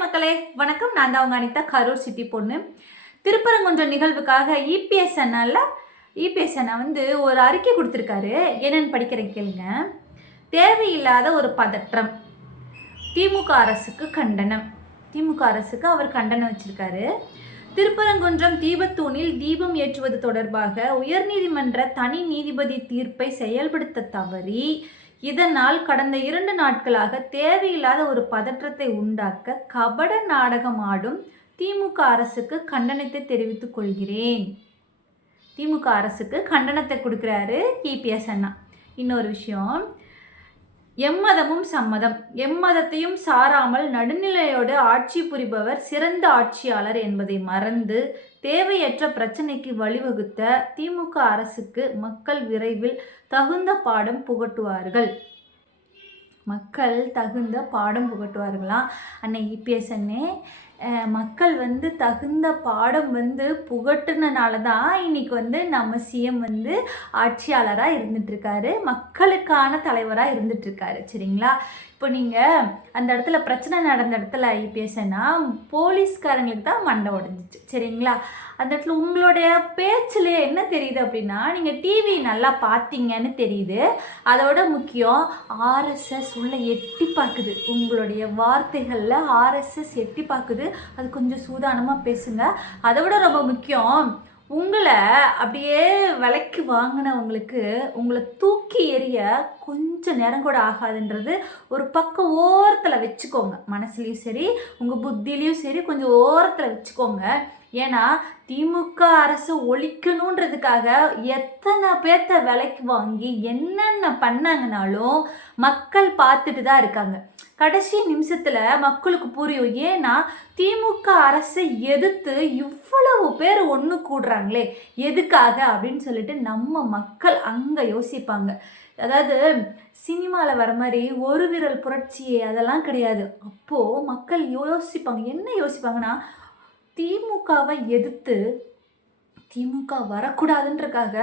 மக்களே வணக்கம். நான் தான் உங்க அனிதா, கரூர் சிட்டி பொண்ணு. திருப்பரங்குன்றம் நிகழ்வுக்காக இபிஎஸ் அண்ணா வந்து ஒரு அறிக்கை கொடுத்துருக்காரு. என்னன்னு படிக்கிறேன் கேளுங்க. தேவையில்லாத ஒரு பதற்றம், திமுக அரசுக்கு கண்டனம். திமுக அரசுக்கு அவர் கண்டனம் வச்சிருக்காரு. திருப்பரங்குன்றம் தீபத்தூணில் தீபம் ஏற்றுவது தொடர்பாக உயர்நீதிமன்ற தனி நீதிபதி தீர்ப்பை செயல்படுத்த தவறி இதனால் கடந்த 2 நாட்களாக தேவையில்லாத ஒரு பதற்றத்தை உண்டாக்க கபட நாடகம் ஆடும் திமுக அரசுக்கு கண்டனத்தை தெரிவித்துக் கொள்கிறேன். திமுக அரசுக்கு கண்டனத்தை கொடுக்குறாரு இபிஎஸ் அண்ணா. இன்னொரு விஷயம், எம்மதமும் சம்மதம், எம்மதத்தையும் சாராமல் நடுநிலையோடு ஆட்சி புரிபவர் சிறந்த ஆட்சியாளர் என்பதை மறந்து தேவையற்ற பிரச்சனைக்கு வழிவகுத்த திமுக அரசுக்கு மக்கள் விரைவில் தகுந்த பாடம் புகட்டுவார்கள். மக்கள் தகுந்த பாடம் புகட்டுவார்களாம். அன்னை இபிஎஸ் அண்ணே, மக்கள் வந்து தகுந்த பாடம் வந்து புகட்டுனனால தான் இன்னைக்கு நம்ம சிஎம் ஆட்சியாளராக இருந்துட்டுருக்காரு, மக்களுக்கான தலைவராக இருந்துட்டுருக்காரு. சரிங்களா? இப்போ நீங்கள் அந்த இடத்துல பிரச்சனை நடந்த இடத்துல ஐபிஎஸ்னா போலீஸ்காரங்களுக்கு தான் மண்டை உடஞ்சிச்சு. சரிங்களா? அந்த இடத்துல உங்களுடைய பேச்சில் என்ன தெரியுது அப்படின்னா, நீங்கள் டிவி நல்லா பார்த்தீங்கன்னு தெரியுது. அதோட முக்கியம், ஆர்எஸ்எஸ் உள்ள எட்டி பார்க்குது. உங்களுடைய வார்த்தைகளில் ஆர்எஸ்எஸ் எட்டி பார்க்குது. அது கொஞ்சம் சூதானமாக பேசுங்க. அதை விட ரொம்ப முக்கியம், உங்களை அப்படியே விலைக்கு வாங்கினவங்களுக்கு உங்களை தூக்கி எறிய கொஞ்சம் நேரம் கூட ஆகாதுன்றது ஒரு பக்கம் ஓரத்தில் வச்சுக்கோங்க. மனசுலையும் சரி, உங்கள் புத்திலையும் சரி, கொஞ்சம் ஓரத்தில் வச்சுக்கோங்க. ஏன்னா திமுக அரசு ஒழிக்கணுன்றதுக்காக எத்தனை பேர்த்த விலைக்கு வாங்கி என்னென்ன பண்ணாங்கனாலும் மக்கள் பார்த்துட்டு தான் இருக்காங்க. கடைசி நிமிஷத்தில் மக்களுக்கு புரியும். ஏன்னா திமுக அரசை எதிர்த்து இவ்வளவு பேர் ஒன்று கூடுறாங்களே எதுக்காக அப்படின்னு சொல்லிட்டு நம்ம மக்கள் அங்கே யோசிப்பாங்க. அதாவது சினிமாவில் வர மாதிரி ஒரு விரல் புரட்சியே அதெல்லாம் கிடையாது. அப்போது மக்கள் யோசிப்பாங்க. என்ன யோசிப்பாங்கன்னா, திமுகவை எதிர்த்து திமுக வரக்கூடாதுன்றக்காக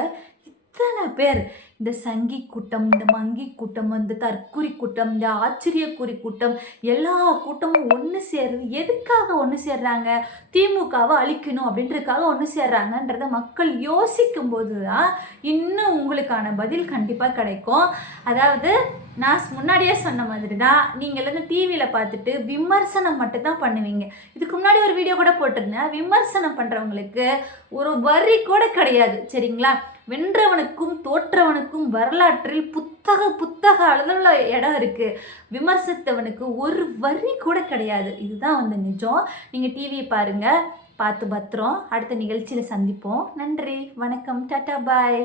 இத்தனை பேர், இந்த சங்கி கூட்டம், இந்த மங்கி கூட்டம், இந்த தற்குறி கூட்டம், இந்த ஆச்சரியக்குறி கூட்டம், எல்லா கூட்டமும் ஒன்று சேருது. எதுக்காக ஒன்று சேர்றாங்க? திமுகவை அழிக்கணும் அப்படின்றதுக்காக ஒன்று சேர்றாங்கன்றத மக்கள் யோசிக்கும் போது தான் இன்னும் உங்களுக்கான பதில் கண்டிப்பாக கிடைக்கும். அதாவது நான் முன்னாடியே சொன்ன மாதிரி தான், நீங்கள் டிவியில் பார்த்துட்டு விமர்சனம் மட்டும்தான் பண்ணுவீங்க. இதுக்கு முன்னாடி ஒரு வீடியோ கூட போட்டிருந்தேன். விமர்சனம் பண்ணுறவங்களுக்கு ஒரு வரி கூட கிடையாது. சரிங்களா? வென்றவனுக்கும் தோற்றவனுக்கும் வரலாற்றில் புத்தக அளவில் இடம் இருக்குது. விமர்சித்தவனுக்கு ஒரு வரி கூட கிடையாது. இதுதான் நிஜம். நீங்கள் டிவியை பாருங்கள், பார்த்து பத்திரம். அடுத்த நிகழ்ச்சியில் சந்திப்போம். நன்றி, வணக்கம், டாடா, பாய்.